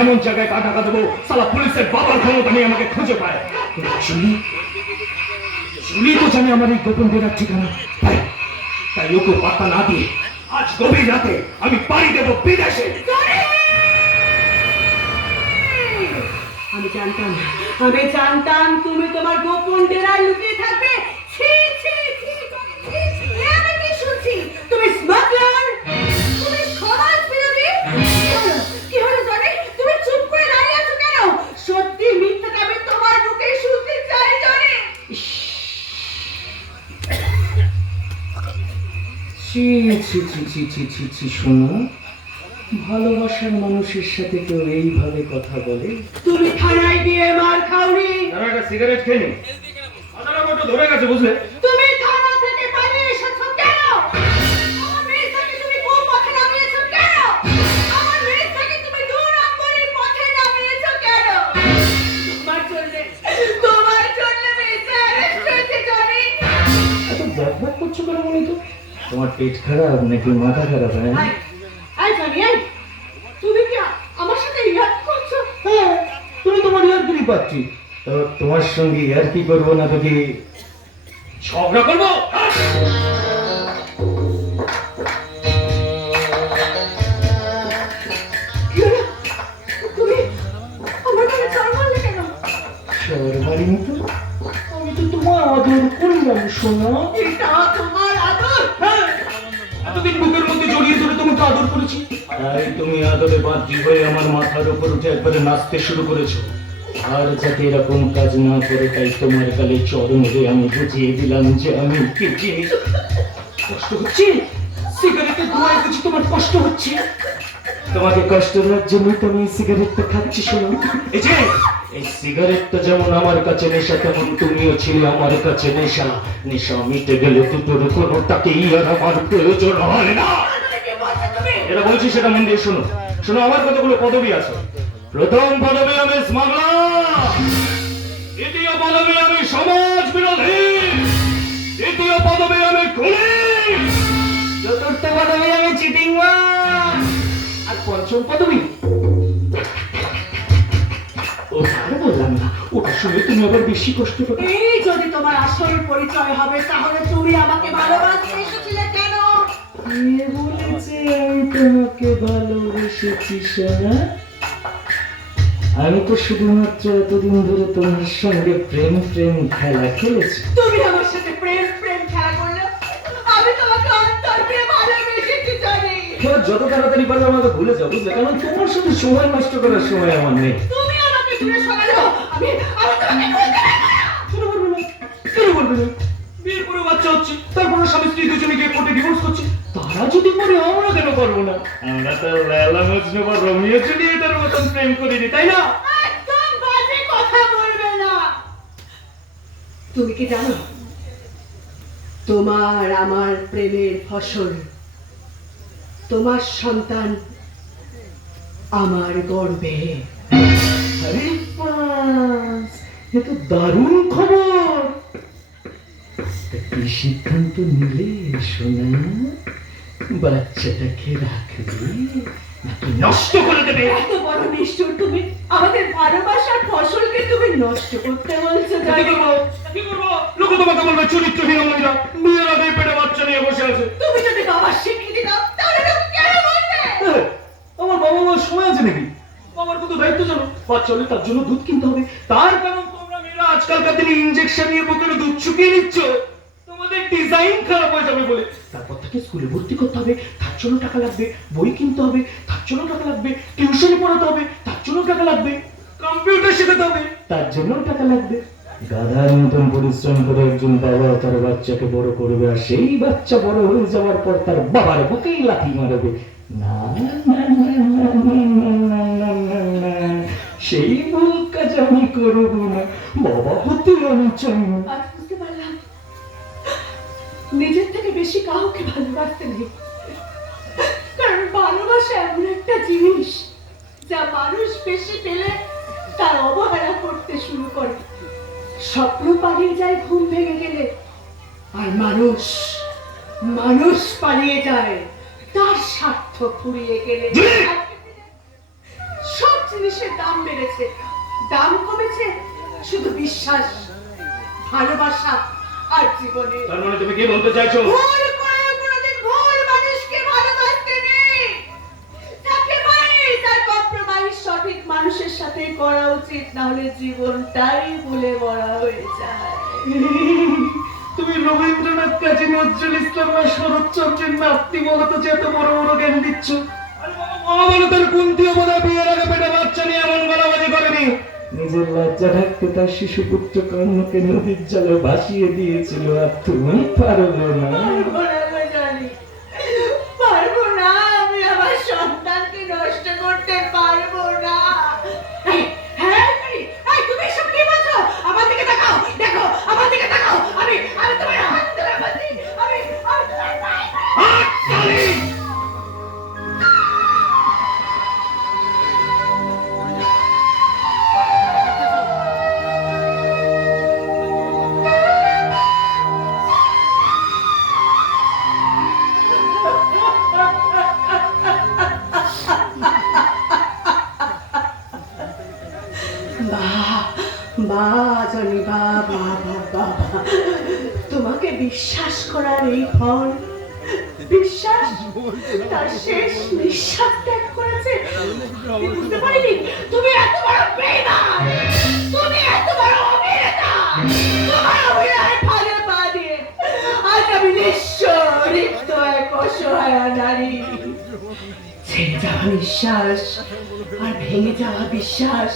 এমন জায়গায় টাকা দেবো সালা পুলিশের বাবার ক্ষমতা নিয়ে আমাকে খুঁজে পায়। জুলি তো জানে আমার এই গোপন ডেরার ঠিকানা, তাই ওকে পাত্তা না দিয়ে আজ গভীর রাতে আমি পাড়ি দেবো বিদেশে। আমি জানতাম তুমি তোমার গোপন ডেরায় লুকিয়ে থাকবে। আমি কি শুনছি? তুমি স্মাগলার, তুমি সমাজ বিরোধী। কি হলো জনি? তুমি চুপ করে দাঁড়িয়ে আছো কেন? সত্যি মিথ্যাটা আমি তোমার মুখে শুনতে চাই জনি। শোনো, ভালোবাসার মানুষের সাথে কেউ এইভাবে কথা বলে? তুমি থানায় গিয়ে মার খাওনি? একটা সিগারেট খেয়ে নি, ধরে গেছে বুঝলে। তুমি থানা থেকে পালিয়ে এসেছো কেন? আমার মেয়েটাকে তুমি কোন পথে নামিয়েছো কেন? আমার মেয়েটাকে তুমি 2 নম্বরের পথে নামিয়েছো কেন? তোমার জন্য মেয়েটা অ্যারেস্ট হয়েছে জনি। এত বকবক করছো কেন বলো তো? তোমার পেট খারাপ নাকি মাথা খারাপ? আই জনি, তুমি কি আমার সাথে ইয়ার করছো? হ্যাঁ, তুমি তোমার ইয়ারকি পাচ্ছি, তো তোমার সঙ্গে ইয়ারকি করবো না তো কি ঝগড়া করবো? তুমি আমার কাছে চড় মারলে কেন? চড় মারিনি তো, আমি তো তোমার আদর করলাম সোনা। এটা তোমার আদর? হ্যাঁ, এতদিন বুকের মধ্যে জড়িয়ে ধরে তোমাকে আদর করেছি, তাই তুমি আদরে বাধ্য হয়ে আমার মাথার উপর উঠে একবারে নাচতে শুরু করেছো। আর যাতে এরকম কাজ না করে তাই তোমার গালে চড় মেরে আমি বুঝিয়ে দিলাম যে আমি কি জিনিস। কষ্ট হচ্ছে? সিগারেটের ধোঁয়ায় বুঝি তোমার কষ্ট হচ্ছে? তোমাকে কষ্ট দেওয়ার জন্যই তো আমি সিগারেটটা খাচ্ছি শোনো। এই যে এই সিগারেটটা যেমন আমার কাছে নেশা, তেমন তুমিও ছিলে আমার কাছে নেশা। নেশা মিটে গেলে দুটোর কোনোটাকেই আর আমার প্রয়োজন হয় না। এটা বলছি সেটা মন দিয়ে শোনো। শোনো, আমার কতগুলো পদবি আছে। প্রথম পদবি আমি স্মাগলার, দ্বিতীয় পদবি আমি সমাজ বিরোধী, তৃতীয় পদবি আমি খুনি, চতুর্থ পদবি আমি চিটিংবাজ, আর পঞ্চম পদবি ও আর বললাম না, ওটা শুনে তুমি আবার বেশি কষ্ট পাবে। এই যদি তোমার আসল পরিচয় হবে তাহলে তুমি আমাকে ভালোবাসতে এসেছিলে কেন? কে বলেছে আমি তোমাকে ভালোবেসেছি সোনা? আমি তো শুধুমাত্র এতদিন ধরে তোমার সঙ্গে প্রেম খেলা খেলেছি। তুমি আমার সাথে প্রেম খেলা করলে? আমি তোমাকে অন্তর দিয়ে ভালোবেসেছি জানি। যত তাড়াতাড়ি পারবে আমাকে ভুলে যাও, বুঝলে? কারণ তোমার সাথে সময় নষ্ট করার সময় আমার নেই। তুমি আমাকে দূরে সরালো, আমি তোমাকে বলতে কেন বলবে না? কেন বলবে না? বিয়ের পরে বাচ্চা হচ্ছে, তারপরে স্বামী স্ত্রী দুজনে গিয়ে কোর্টে ডিভোর্স করছে। তারা যদি করে আমরা কেন করবো না? আমরা তো লায়লা মজনু বা রোমিও জুলিয়েটের মতন প্রেম করিনি, তাই না? একদম বাজে কথা বলবে না। তুমি কি জানো তোমার আমার প্রেমের ফসল, তোমার সন্তান আমার গর্বে? আরে বাস, এ তো দারুণ খবর। কি সিদ্ধান্ত নিলে সোনা? বাচ্চাটাকে রাখবে নাকি নষ্ট করে দেবে? এত বড় নিষ্ঠুর তুমি! আমাদের ভালোবাসার ফসলকে তুমি নষ্ট করতে বলছো? কি করবো? লোক তোমাকে বলবে চরিত্রহীন মহিলা, মেয়ের আগে পেটে বাচ্চা নিয়ে বসে আছে। তুমি যদি বাবার স্বীকৃতি দাও তাহলে লোক কেন বলবে? আমার বাবা মার সময় আছে নাকি? বাবার কত দায়িত্ব জানো? বাচ্চা হলে তার জন্য দুধ কিনতে হবে, তার কারণ তোমরা মেয়েরা আজকালকার দিনে ইনজেকশন নিয়ে বুকের দুধ শুকিয়ে নিচ্ছ তোমাদের ডিজাইন খারাপ হয়ে যাবে বলে। তারপর থেকে স্কুলে ভর্তি করতে হবে, তার জন্য টাকা লাগবে। বই কিনতে হবে, তার জন্য টাকা লাগবে। টিউশন পড়াতে হবে, তার জন্য টাকা লাগবে। কম্পিউটার শেখাতে হবে, তার জন্য টাকা লাগবে। গাধার মতন পরিশ্রম করে একজন বাবা তার বাচ্চাকে বড় করবে, আর সেই বাচ্চা বড় হয়ে যাওয়ার পর তার বাবার বুকেই লাথি মারবে। না, সেই ভুল কাজ আমি করব না। বাবা হতে আমি চাই না। আজ বুঝতে পারলাম নিজের থেকে বেশি কাউকে ভালোবাসতে নেই, কারণ ভালোবাসা এমন একটা জিনিস যা মানুষ বেশি পেলে তার অবহেলা করতে শুরু করে। স্বপ্ন পালিয়ে যায় ঘুম ভেঙে গেলে, আর মানুষ পালিয়ে যায় তার স্বার্থ ফুরিয়ে গেলে। সব জিনিসের দাম বেড়েছে, দাম কমেছে শুধু বিশ্বাস, ভালোবাসা আর জীবনে। তার মানে তুমি কি বলতে চাইছো? ভুল করে কোনোদিন ভুল মানুষকে ভালোবাসতে নেই। স্যাক্রিফাইস আর কম্প্রোমাইজ সঠিক মানুষের সাথে করা উচিত, না হলে জীবনটাই ভুলে মরা হয়ে যায়। তুমি রবীন্দ্রনাথ, কাজী নজরুল ইসলাম আর শরৎচন্দ্রের নাতনি বলো তো, যে এত বড় বড় জ্ঞান দিচ্ছ। মহাভারতের কুন্তী বোধহয় বিয়ের আগে পেটে বাচ্চা নিয়ে এমন গলাবাজি করেনি। নিজের লজ্জা ঢাকতে তার শিশুপুত্র কর্ণকে নদীর জলে ভাসিয়ে দিয়েছিল, আর তুমি পারবে না। পারবো না, আমি আমার সন্তানকে নষ্ট করতে পারবো না। তুমি এসব কি বলছো? আমার দিকে তাকাও, দেখো আমার দিকে তাকাও। আমি তোমার হাত ধরে বলছি, আমি তোমার পায়ে জনি বাবা বাবা, তোমাকে বিশ্বাস করার এই ফল, বিশ্বাস তার শেষ নিঃশ্বাস ত্যাগ করেছে। বুঝতে পারিনি তুমি এত বড় বেঈমান, তুমি এত বড় অভিনেতা। তোমার অভিনয় ফাঁদে পা দিয়ে আজ আমি নিঃস্ব, রিক্ত এক অসহায় নারী। ছেড়ে যাওয়া নিঃশ্বাস আর ভেঙে যাওয়া বিশ্বাস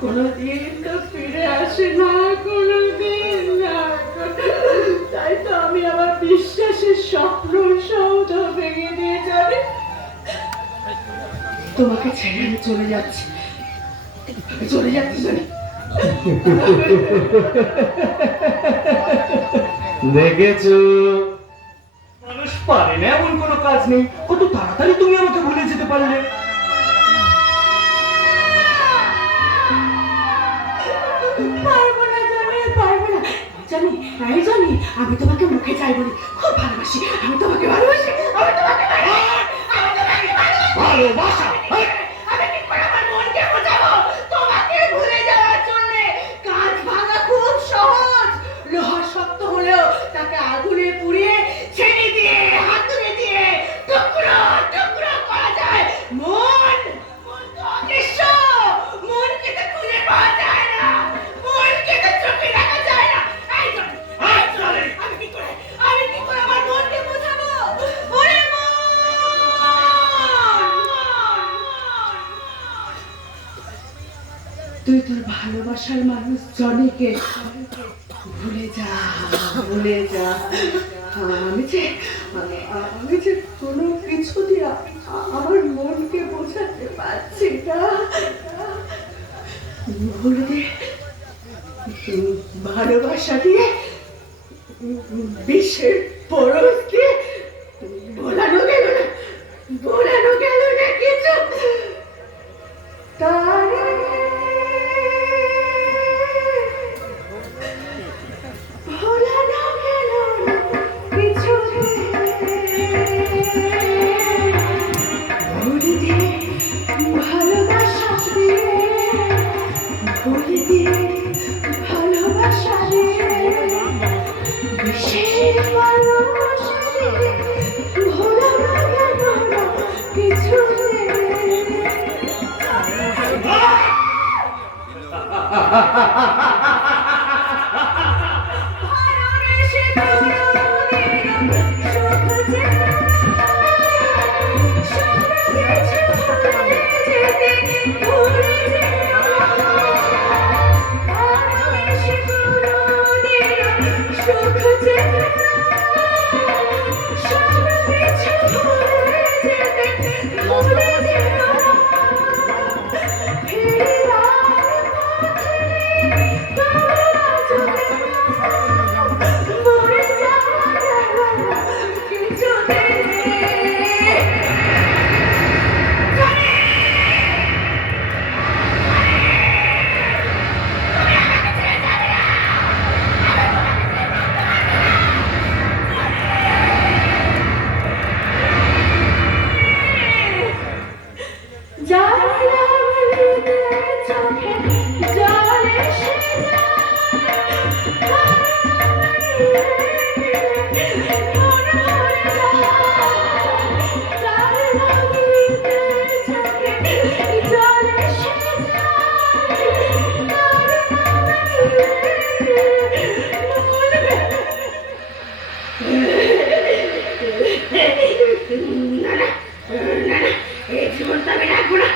কোনোদিন তো ফিরে আসে না, কোনোদিন না। তাই তো আমি আমার বিশ্বাসের স্বপ্ন সৌধ ভেঙে দিয়ে যাবে। তোমাকে ছেড়ে আমি চলে যাচ্ছি, চলে যাচ্ছি জানি। দেখেছো, মানুষ পারে না এমন কোনো কাজ নেই। কত তাড়াতাড়ি তুমি আমাকে ভুলে যেতে পারলে। পারবো না জানি, পারবো না জানি। এই জানি আমি তোমাকে মুখে চাই বলি, খুব ভালোবাসি, আমি তোমাকে ভালোবাসি, আমি তোমাকে ভালোবাসা। আমি কি করে আমার মনকে বোঝাবো তোমাকে ভুলে যাওয়ার জন্য? কাঁচ ভাঙা খুব সহজ, লোহা শক্ত হলেও তাকে আগুনে পুড়িয়ে ছেড়ে দিয়ে হাতুড়ে দিয়ে টুকরো টুকরো করা যায়। মন তো অদৃশ্য, মনকে তো খুঁজে পাওয়া যায় না, মনকে তো চোখে দেখা যায় না। আমি কি করে আমার মনকে বোঝাবো? ওরে মন, তুই তোর ভালোবাসার মানুষ জনিকে ভুলে যা, ভুলে যা। আমি যে কোনো কিছু দিয়ে আমার মনকে বোঝাতে পারছি না। ভুলে দে, ভালোবাসা দিয়ে বিষের পরশ দিয়ে বোলানো গেল না, বোলানো গেল না কিছু। তারে ভোলানো গেল না কিছু, ভুলে দিয়ে ভালোবাসা দিয়ে, ভুলে দিয়ে ভালোবাসা দিয়ে, বিষের ভালোবাসা দিয়ে ভোলানো গেল না কিছু। না না না না এই জীবন তো আমি রাখবো না